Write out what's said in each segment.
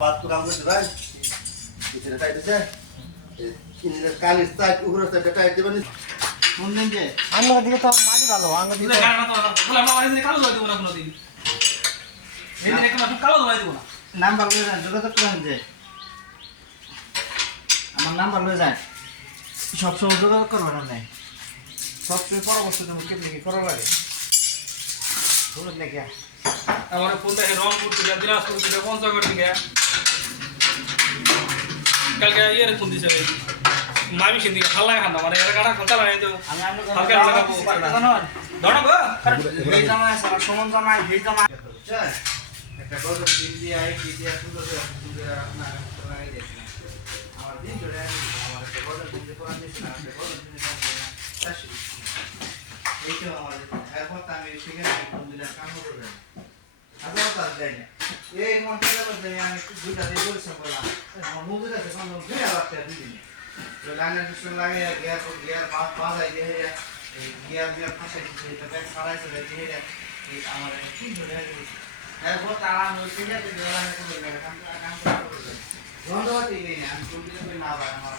করতে আমার নাম্বার লয়ে যান যোগাযোগ করেন যে। আমার নাম্বার লয়ে যান। সবসময় যোগাযোগ করবেন না সবসময় পরামর্শ দেবো কেমনি কি করা লাগে? নাকি আমার ফোন দেখে রংপুর থেকে দিনাজপুর থেকে পঞ্চগড় থেকে কালকে ইয়ে ফোন দিছে মামি সিন দিকে খাল্লা খান্দা মানে এর কাটা খোঁচা লাগাই তো। হালকা না। ধরো গো। এই জামা এই জামা একটা গরম দিন দিয়ে আই কি দিয়ে সুন্দর সুন্দর না আমার দিন ধরে আমার একটা দিন দিয়ে পড়ান দিয়েছি না একটা দিন দিয়ে এইটাও আমার এরপর তো আমি সেখানে কোন দিনের কাম করবে। হাজার কাজ যাই না। এই মন্ত্রটা বলতে আমি একটু দুইটা দিয়ে বললাম আমার মুখে আছে কোন দুই আবার দুই দিনে তো লাইনের পিছনে লাগে গিয়ার গিয়ার দিয়ে গিয়ার গিয়ার ফাঁসে দিচ্ছে এটা ব্যাগ ছাড়াইছে দিয়ে এই আমার কি ধরে এরপর তারা আমি দিয়ে আমি কাম ধন্যবাদ এই নেই আমি কম্পিউটার করে না এই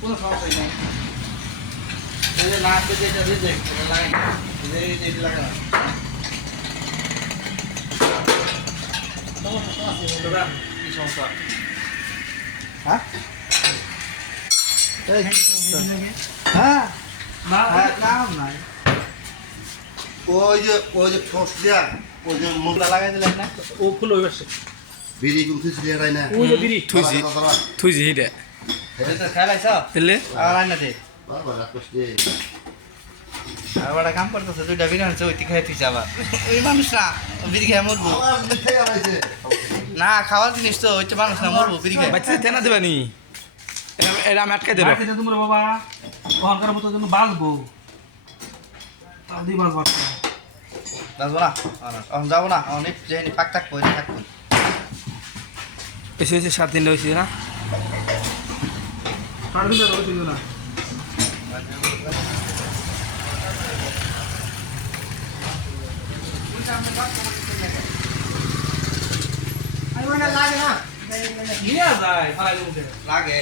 কোনো সমস্যা নেই এই যে নাচ পেতে এটা দিয়ে লাগাই এই যে এটা লাগা কি সমস্যা হ্যাঁ হ্যাঁ ওই যে ওই যে দিয়া, ওই যে মুখলা লাগাই দিলেন না ও গেছে বিড়ি গুম থুই দিয়ে রাই না। ওই যে বিড়ি। থুইছি থুইছি হিটে এটা তো খেলাইছ দিলে আর আইনা দে বাবা রাখছ দে আর বড় কাম করতেছে দুইটা বিনা হচ্ছে ওইটি খাই তুই আবার। এই মানুষ না বিড়ি খেয়ে মরবো। আমার মিঠাই আনাইছে না খাওয়ার জিনিস তো ওইটা মানুষ না মরবো বিড়ি খেয়ে। বাচ্চা তেনা দেবে নি? এটা- এটা আমি আটকে দেবো। বাড়িতে তোমরা বাবা তখনকার মতো যেন বাঁচবো। তাও দিয়ে বাঁচবো যাব না? এখন যাব না এখন যেখানে ফাঁক থাকব থাকব এসে এসে সাত দিনটা হয়েছে না সাড়ে তিনটা রয়েছিল না লাগে না নিয়ে যায় ফালাই মুখে লাগে